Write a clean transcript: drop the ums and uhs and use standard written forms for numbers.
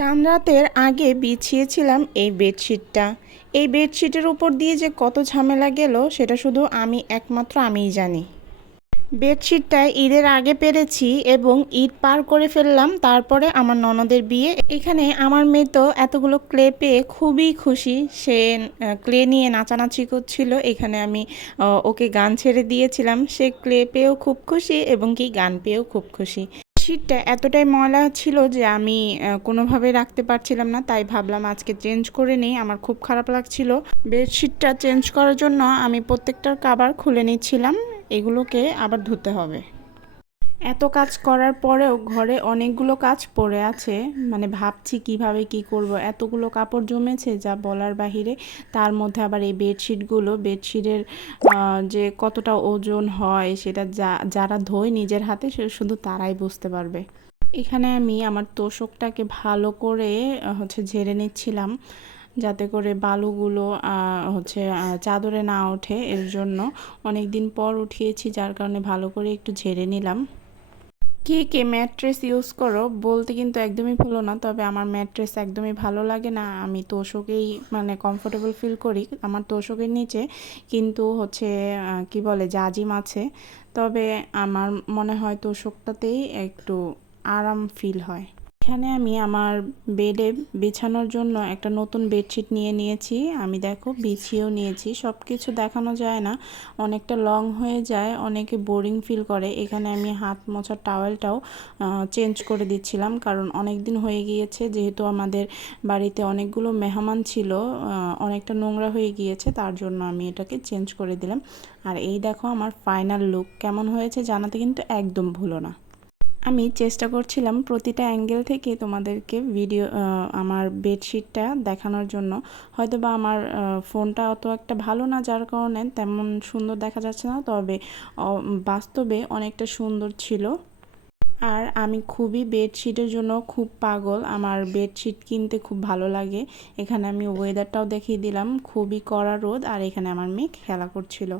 চাঁদ রাতের আগে বিছিয়েছিলাম এই বেডশিটটা। এই বেডশিটের উপর দিয়ে যে কত ঝামেলা গেল সেটা শুধু একমাত্র আমিই জানি। বেডশিটটা ঈদের আগে পেরেছি এবং ঈদ পার করে ফেললাম, তারপরে আমার ননদের বিয়ে। এখানে আমার মেয়ে তো এতগুলো ক্লে পেয়ে খুবই খুশি। সে ক্লে নিয়ে নাচানাচি করছিল। এখানে আমি ওকে গান ছেড়ে দিয়েছিলাম। সে ক্লে পেয়েও খুব খুশি এবং কি গান পেয়েও খুব খুশি। বেডশিটটা এতটাই ময়লা ছিল যে আমি কোনোভাবে রাখতে পারছিলাম না, তাই ভাবলাম আজকে চেঞ্জ করে নিই। আমার খুব খারাপ লাগছিল। বেডশিটটা চেঞ্জ করার জন্য আমি প্রত্যেকটার কভার খুলে নিচ্ছিলাম। এগুলোকে আবার ধুতে হবে। এত কাজ করার পরেও ঘরে অনেকগুলো কাজ পড়ে আছে। মানে ভাবছি কিভাবে কি করব, এতগুলো কাপড় জমেছে যা বলার বাহিরে। তার মধ্যে আবার এই বেডশিটের যে কতটা ওজন হয় সেটা যারা ধোয় নিজের হাতে সে শুধু তারাই বুঝতে পারবে। এখানে আমি আমার তোশকটাকে ভালো করে ঝেড়ে নিচ্ছিলাম, যাতে করে বালুগুলো চাদরে না ওঠে। এর জন্য অনেক দিন পর উঠিয়েছি, যার কারণে ভালো করে একটু ঝেড়ে নিলাম। কে কে ম্যাট্রেস ইউজ করো বলতে কিন্তু একদমই ভুলো না, তবে আমার ম্যাট্রেস একদমই ভালো লাগে না। আমি তোশকেই মানে কমফোর্টেবল ফিল করি। আমার তোশকের নিচে কিন্তু কি বলে জাজিম আছে, তবে আমার মনে হয় তোশকটাতেই একটু আরাম ফিল হয়। এখানে আমি আমার বেডে বিছানোর জন্য একটা নতুন বেডশিট নিয়ে নিয়েছি। আমি দেখো বিছিয়েও নিয়েছি। সব কিছু দেখানো যায় না, অনেকটা লং হয়ে যায়, অনেকে বোরিং ফিল করে। এখানে আমি হাত মোছার টাওয়েলটাও চেঞ্জ করে দিচ্ছিলাম, কারণ অনেক দিন হয়ে গিয়েছে, যেহেতু আমাদের বাড়িতে অনেকগুলো মেহমান ছিল, অনেকটা নোংরা হয়ে গিয়েছে, তার জন্য আমি এটাকে চেঞ্জ করে দিলাম। আর এই দেখো আমার ফাইনাল লুক কেমন হয়েছে জানাতে কিন্তু একদম ভুলো না। আমি চেষ্টা করছিলাম প্রতিটা অ্যাঙ্গেল থেকে তোমাদেরকে আমার বেডশিটটা দেখানোর জন্য। হয়তো বা আমার ফোনটা অত একটা ভালো না, যার কারণে তেমন সুন্দর দেখা যাচ্ছে না, তবে বাস্তবে অনেকটা সুন্দর ছিল। আর আমি খুবই বেডশিটের জন্য খুব পাগল, আমার বেডশিট কিনতে খুব ভালো লাগে। এখানে আমি ওয়েদারটাও দেখিয়ে দিলাম, খুবই কড়া রোদ, আর এখানে আমার মেয়ে খেলা করছিল।